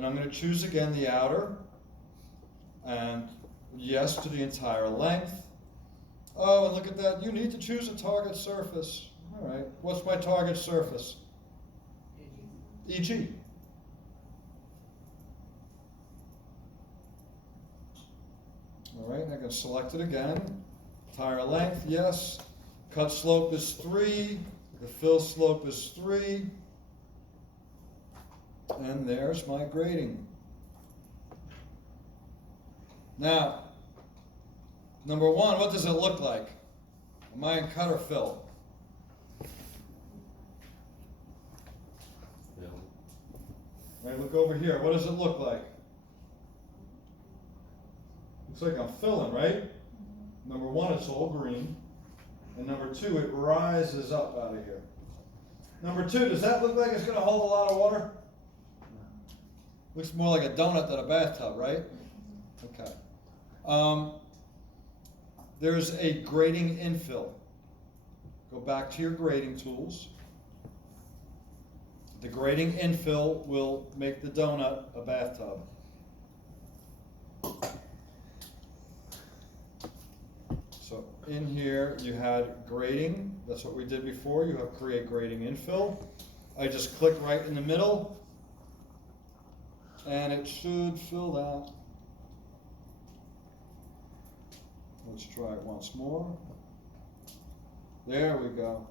And I'm going to choose again the outer, and yes to the entire length. Oh, and look at that, you need to choose a target surface. All right, what's my target surface? EG. All right, I can select it again. Entire length, yes. Cut slope is 3. The fill slope is 3. And there's my grading. Now, number one, what does it look like? Am I in cut or fill? Fill. Right, look over here. What does it look like? Looks like I'm filling, right? Number one, it's all green. And number two, it rises up out of here. Number two, does that look like it's going to hold a lot of water? Looks more like a donut than a bathtub, right? Okay. There's a grading infill. Go back to your grading tools. The grading infill will make the donut a bathtub. So in here you had grading. That's what we did before. You have create grading infill. I just click right in the middle, and it should fill that. Let's try it once more. There we go.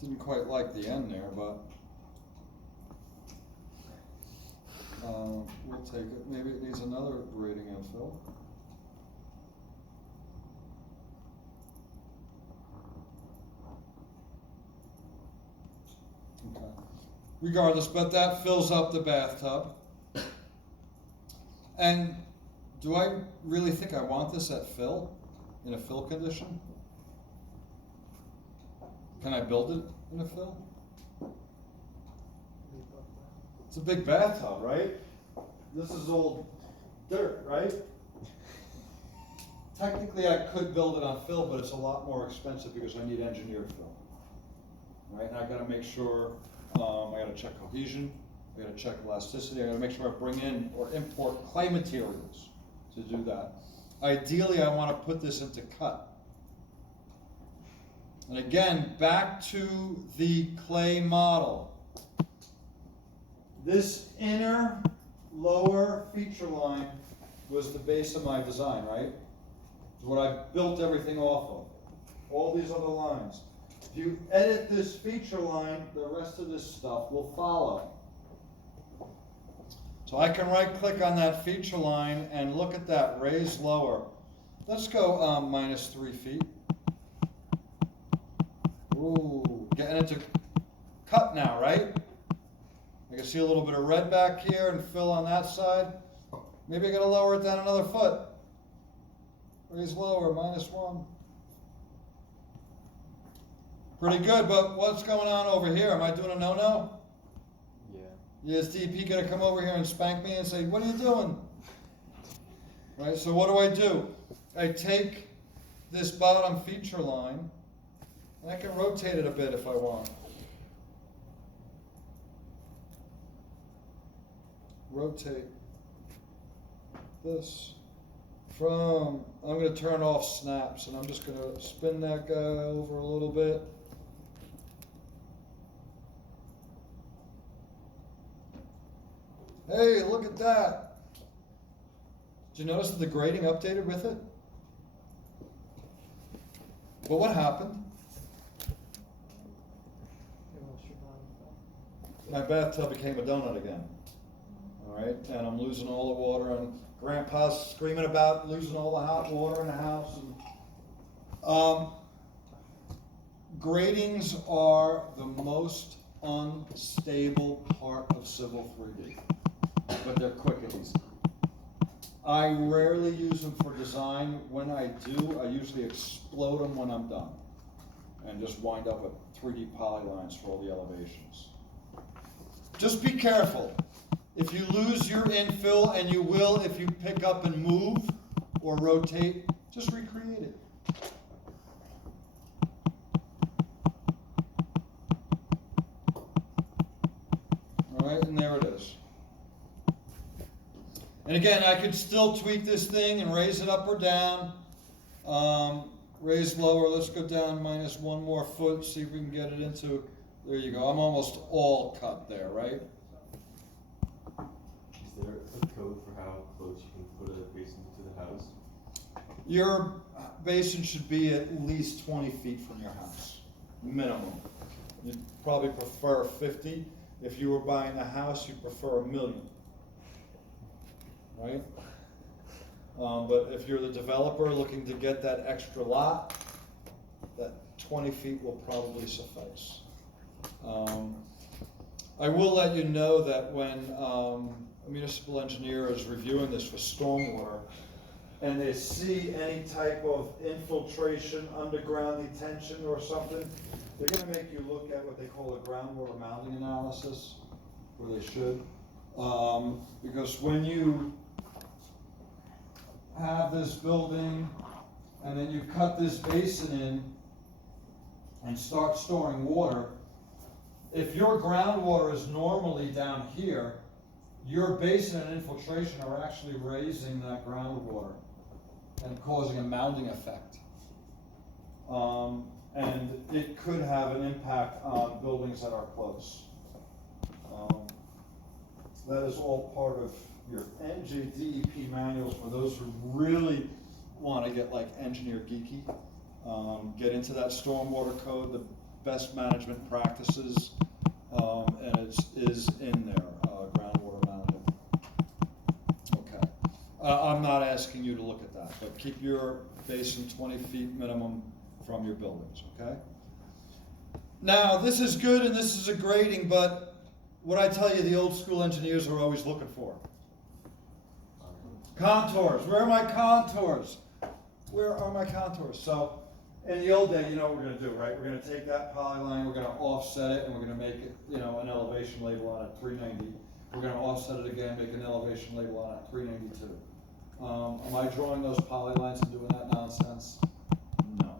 Didn't quite like the end there, but we'll take it. Maybe it needs another grading infill. Okay. Regardless, but that fills up the bathtub. And do I really think I want this at fill, in a fill condition? Can I build it in a fill? It's a big bathtub, right? This is old dirt, right? Technically, I could build it on fill, but it's a lot more expensive because I need engineered fill. Right, and I gotta make sure, I gotta check cohesion, I gotta check elasticity, I gotta make sure I bring in or import clay materials to do that. Ideally, I wanna put this into cut. And again, back to the clay model. This inner lower feature line was the base of my design, right? It's what I built everything off of. All these other lines. If you edit this feature line, the rest of this stuff will follow. So I can right click on that feature line and look at that, raise lower. Let's go -3 feet. Ooh, getting into cut now, right? I can see a little bit of red back here and fill on that side. Maybe I gotta lower it down another foot. Raise lower, -1. Pretty good, but what's going on over here? Am I doing a no-no? Yeah. Is DP gonna come over here and spank me and say, what are you doing? Right, so what do? I take this bottom feature line, and I can rotate it a bit if I want. Rotate this from, I'm gonna turn off snaps, and I'm just gonna spin that guy over a little bit. Hey, look at that. Did you notice that the grading updated with it? But what happened? My bathtub became a donut again. All right, and I'm losing all the water, and Grandpa's screaming about losing all the hot water in the house. And, gratings are the most unstable part of Civil 3D, but they're quick and easy. I rarely use them for design. When I do, I usually explode them when I'm done and just wind up with 3D polylines for all the elevations. Just be careful. If you lose your infill, and you will if you pick up and move or rotate, just recreate it. right, and there it is. And again, I could still tweak this thing and raise it up or down. Raise lower, let's go down minus 1 more foot, see if we can get it into, there you go, I'm almost all cut there, right? Is there a code for how close you can put a basin to the house? Your basin should be at least 20 feet from your house, minimum. You'd probably prefer 50. If you were buying a house, you'd prefer 1 million, right? But if you're the developer looking to get that extra lot, that 20 feet will probably suffice. I will let you know that when a municipal engineer is reviewing this for stormwater, and they see any type of infiltration, underground detention or something, they're gonna make you look at what they call a groundwater mounding analysis, or they should. Because when you have this building, and then you cut this basin in and start storing water, if your groundwater is normally down here, your basin and infiltration are actually raising that groundwater and causing a mounding effect. And it could have an impact on buildings that are close. That is all part of your NJDEP manuals for those who really want to get like engineer geeky. Get into that stormwater code, the best management practices, and it is in there, groundwater management. Okay. I'm not asking you to look at that, but keep your basin 20 feet minimum from your buildings, okay? Now, this is good and this is a grading, but what I tell you, the old school engineers are always looking for. Contours. Where are my contours? Where are my contours? So, in the old day, you know what we're going to do, right? We're going to take that polyline, we're going to offset it, and we're going to make it, you know, an elevation label on it, 390. We're going to offset it again, make an elevation label on it, 392. Am I drawing those polylines and doing that nonsense? No.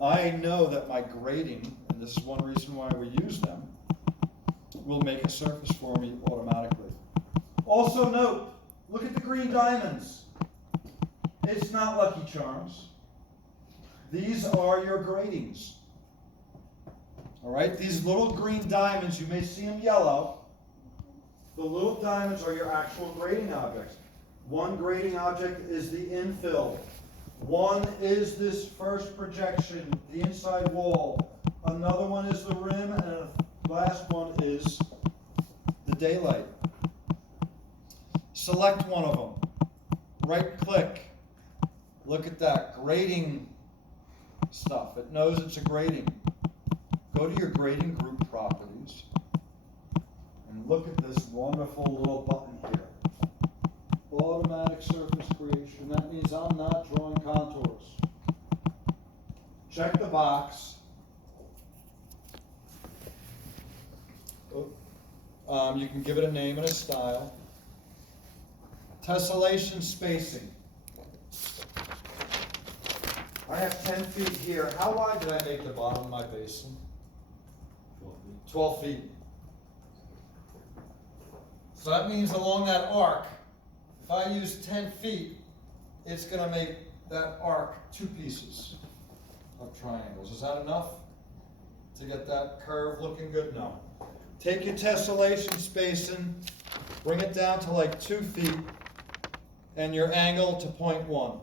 I know that my grading, and this is one reason why we use them, will make a surface for me automatically. Also note, look at the green diamonds. It's not Lucky Charms. These are your gradings. All right, these little green diamonds, you may see them yellow. The little diamonds are your actual grading objects. One grading object is the infill. One is this first projection, the inside wall. Another one is the rim, and the last one is the daylight. Select one of them. Right click. Look at that grading stuff. It knows it's a grading. Go to your grading group properties and look at this wonderful little button here. Automatic surface creation. That means I'm not drawing contours. Check the box. You can give it a name and a style. Tessellation spacing. I have 10 feet here. How wide did I make the bottom of my basin? 12 feet. So that means along that arc, if I use 10 feet, it's going to make that arc 2 pieces of triangles. Is that enough to get that curve looking good? No. Take your tessellation spacing, bring it down to like 2 feet, and your angle to 0.1.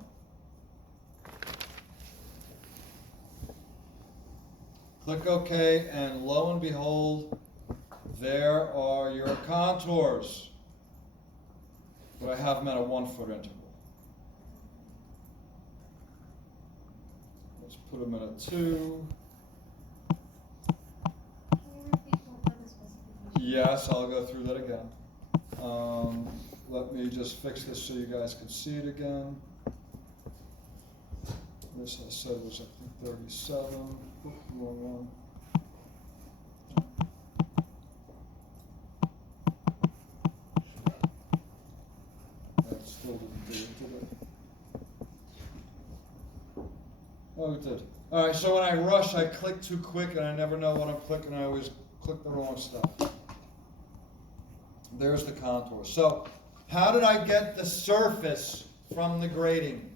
Click OK, and lo and behold, there are your contours. But I have them at a 1 foot interval. Let's put them at a 2. Yes, I'll go through that again. Let me just fix this so you guys can see it again. This I said was, I think, 37. Oops, wrong one. That still didn't do it, did it? Oh, it did. All right, so when I rush, I click too quick, and I never know what I'm clicking. I always click the wrong stuff. There's the contour. So how did I get the surface from the grading?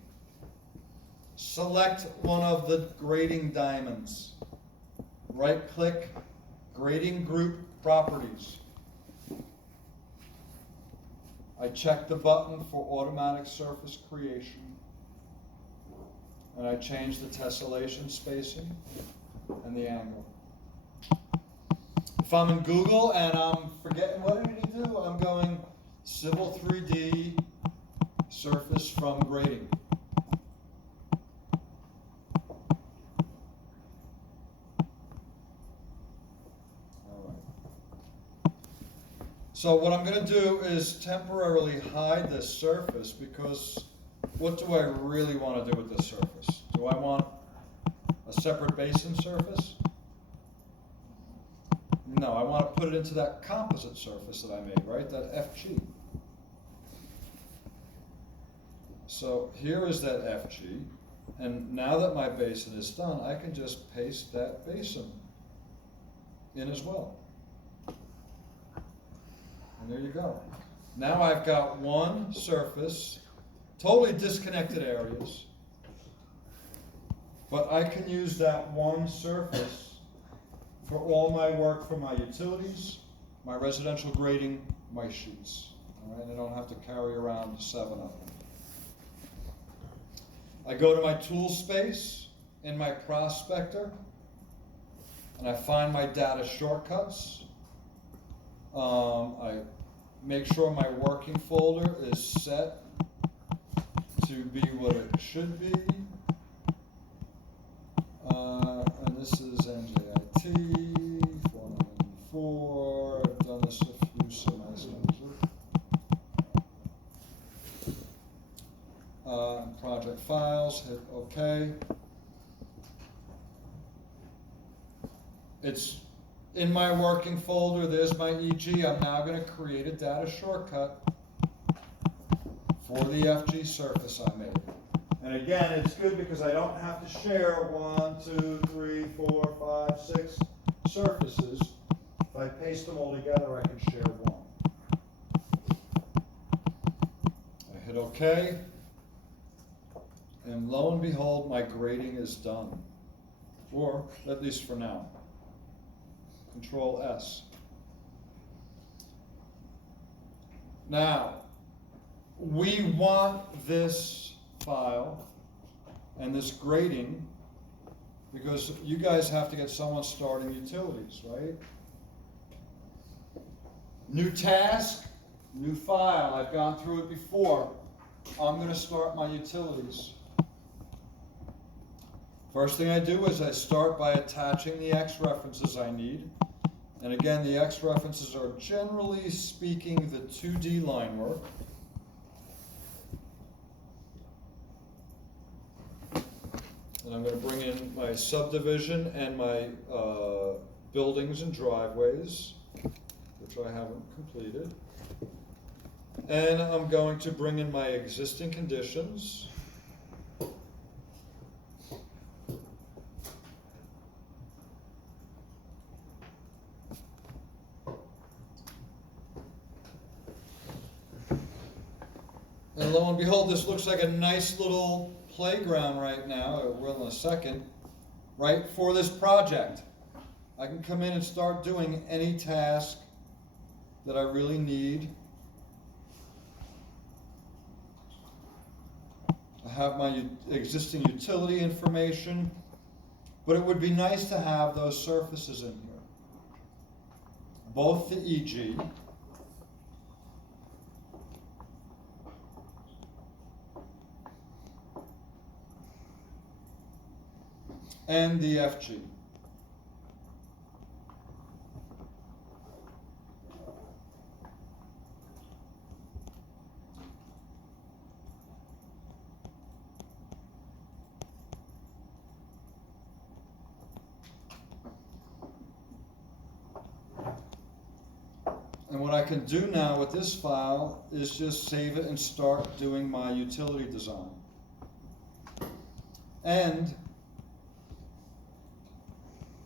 Select one of the grading diamonds. Right-click, Grading Group Properties. I check the button for automatic surface creation. And I change the tessellation spacing and the angle. If I'm in Google and I'm forgetting what I need to do, I'm going Civil 3D surface from grading. So what I'm going to do is temporarily hide this surface, because what do I really want to do with this surface? Do I want a separate basin surface? No, I want to put it into that composite surface that I made, right? That FG. So here is that FG, and now that my basin is done, I can just paste that basin in as well. And there you go. Now I've got one surface, totally disconnected areas, but I can use that one surface for all my work for my utilities, my residential grading, my sheets. All right, I don't have to carry around 7 of them. I go to my tool space in my prospector, and I find my data shortcuts. I make sure my working folder is set to be what it should be. And this is NJIT 494. I've done this a few semesters. Project files, hit OK. It's in my working folder. There's my EG. I'm now going to create a data shortcut for the FG surface I made. And again, it's good because I don't have to share 1, 2, 3, 4, 5, 6 surfaces. If I paste them all together, I can share one. I hit OK. And lo and behold, my grading is done. Or, at least for now. Control S. Now, we want this file and this grading because you guys have to get someone starting utilities, right? New task, new file. I've gone through it before. I'm going to start my utilities. First thing I do is I start by attaching the X references I need. And again, the X references are generally speaking the 2D line work. And I'm going to bring in my subdivision and my buildings and driveways, which I haven't completed. And I'm going to bring in my existing conditions. And lo and behold, this looks like a nice little playground right now, it will in a second, right, for this project. I can come in and start doing any task that I really need. I have my existing utility information, but it would be nice to have those surfaces in here. Both the EG and the FG. And what I can do now with this file is just save it and start doing my utility design. And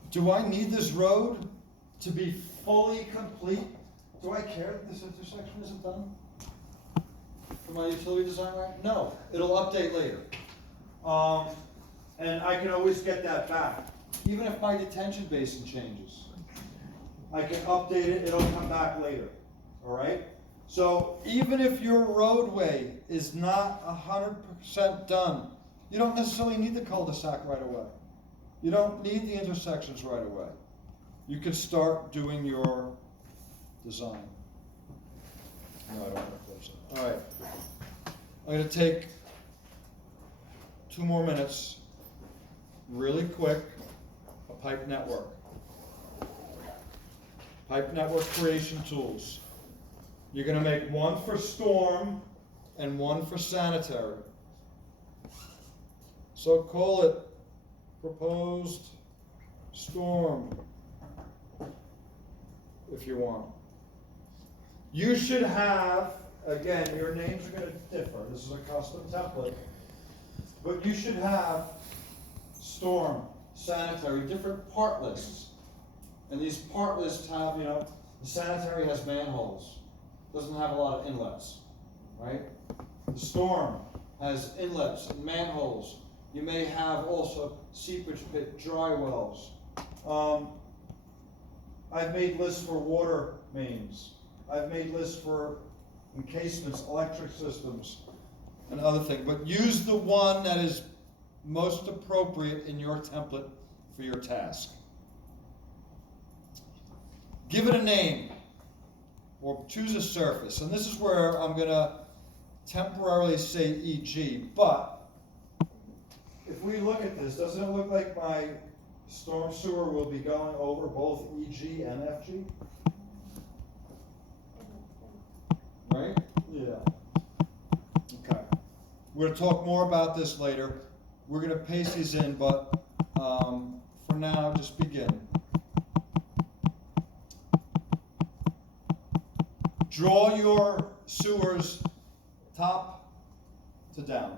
do I need this road to be fully complete Do I care that this intersection isn't done? For my utility design, right? No, it'll update later. And I can always get that back. Even if my detention basin changes, I can update it, it'll come back later, all right? So even if your roadway is not 100% done, you don't necessarily need the cul-de-sac right away. You don't need the intersections right away. You can start doing your design. No, I don't want to close it. All right. I'm going to take 2 more minutes, really quick, a pipe network. Pipe network creation tools. You're going to make one for storm and one for sanitary. So call it proposed storm if you want. You should have, again, your names are going to differ. This is a custom template. But you should have storm, sanitary, different part lists. And these part lists have, the sanitary has manholes. Doesn't have a lot of inlets, right? The storm has inlets and manholes. You may have also seepage pit, dry wells. I've made lists for water mains. I've made lists for encasements, electric systems, and other things. But use the one that is most appropriate in your template for your task. Give it a name, or choose a surface. And this is where I'm going to temporarily say EG, but if we look at this, doesn't it look like my storm sewer will be going over both EG and FG? Right? Yeah. Okay. We're going to talk more about this later. We're going to paste these in, but for now, just begin. Draw your sewers top to down.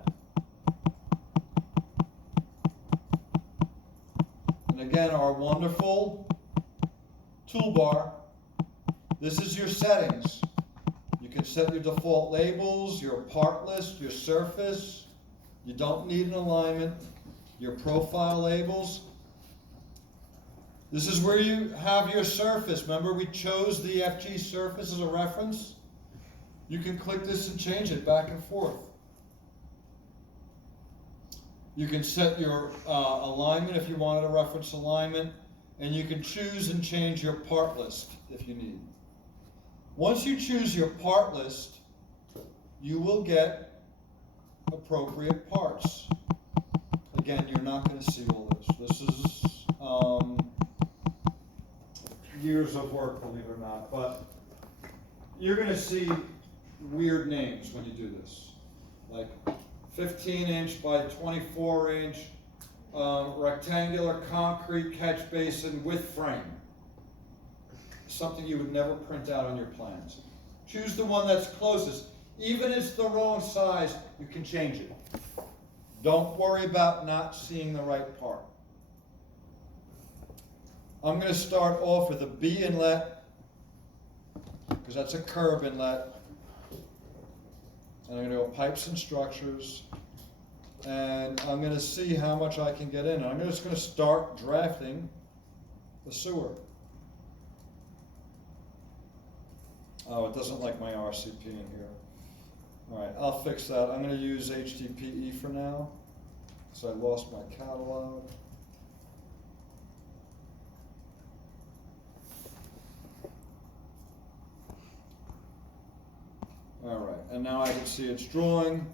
And again, our wonderful toolbar. This is your settings. You can set your default labels, your part list, your surface. You don't need an alignment. Your profile labels. This is where you have your surface. Remember, we chose the FG surface as a reference? You can click this and change it back and forth. You can set your alignment if you wanted a reference alignment, and you can choose and change your part list if you need. Once you choose your part list, you will get appropriate parts. Again, you're not going to see all this. This is years of work, believe it or not, but you're going to see weird names when you do this, like 15-inch by 24-inch rectangular concrete catch basin with frame. Something you would never print out on your plans. Choose the one that's closest. Even if it's the wrong size, you can change it. Don't worry about not seeing the right part. I'm going to start off with a B inlet, because that's a curb inlet. And I'm going to go pipes and structures. And I'm going to see how much I can get in. And I'm just going to start drafting the sewer. Oh, it doesn't like my RCP in here. All right, I'll fix that. I'm going to use HDPE for now, because I lost my catalog. All right, and now I can see it's drawing.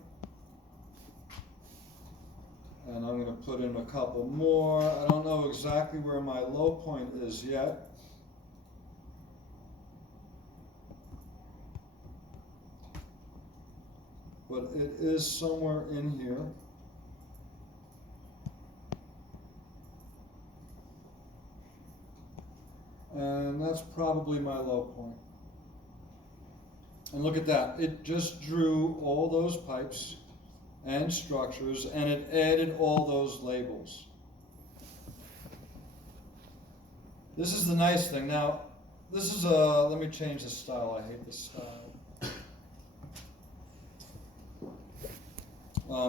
And I'm going to put in a couple more. I don't know exactly where my low point is yet. But it is somewhere in here. And that's probably my low point. And look at that, it just drew all those pipes and structures, and it added all those labels. This is the nice thing. Now, This is a, let me change the style, I hate this style.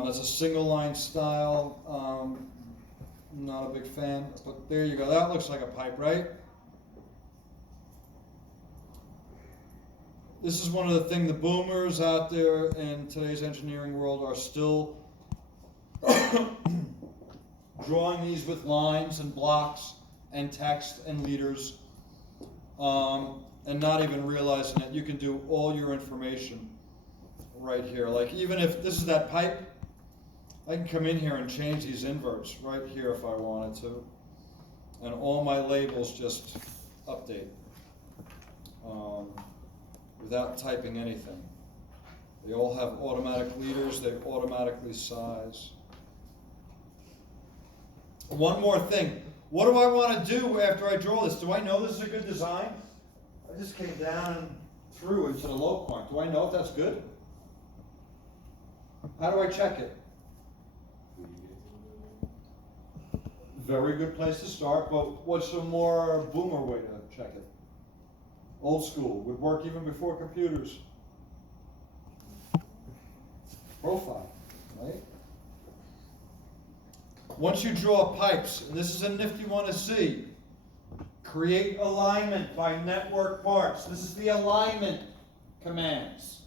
That's a single line style, not a big fan, but there you go, that looks like a pipe, right? This is one of the things, the boomers out there in today's engineering world are still drawing these with lines and blocks and text and leaders, and not even realizing that you can do all your information right here. Like even if this is that pipe, I can come in here and change these inverts right here if I wanted to. And all my labels just update without typing anything. They all have automatic leaders, they automatically size. One more thing. What do I want to do after I draw this? Do I know this is a good design? I just came down and through into the low point. Do I know if that's good? How do I check it? Very good place to start, but what's a more boomer way to check it? Old school, would work even before computers. Profile, right? Once you draw pipes, and this is a nifty one to see, create alignment by network parts. This is the alignment commands.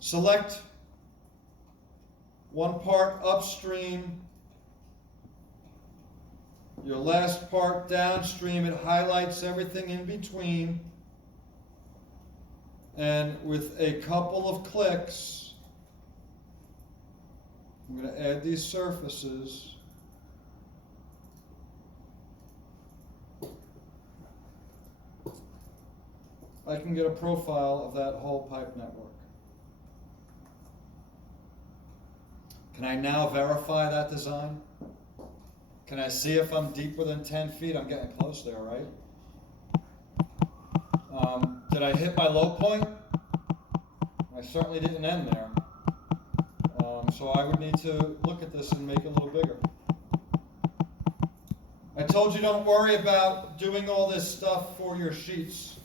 Select one part upstream, your last part downstream. It highlights everything in between. And with a couple of clicks, I'm going to add these surfaces. I can get a profile of that whole pipe network. Can I now verify that design? Can I see if I'm deeper than 10 feet? I'm getting close there, right? Did I hit my low point? I certainly didn't end there. So I would need to look at this and make it a little bigger. I told you don't worry about doing all this stuff for your sheets.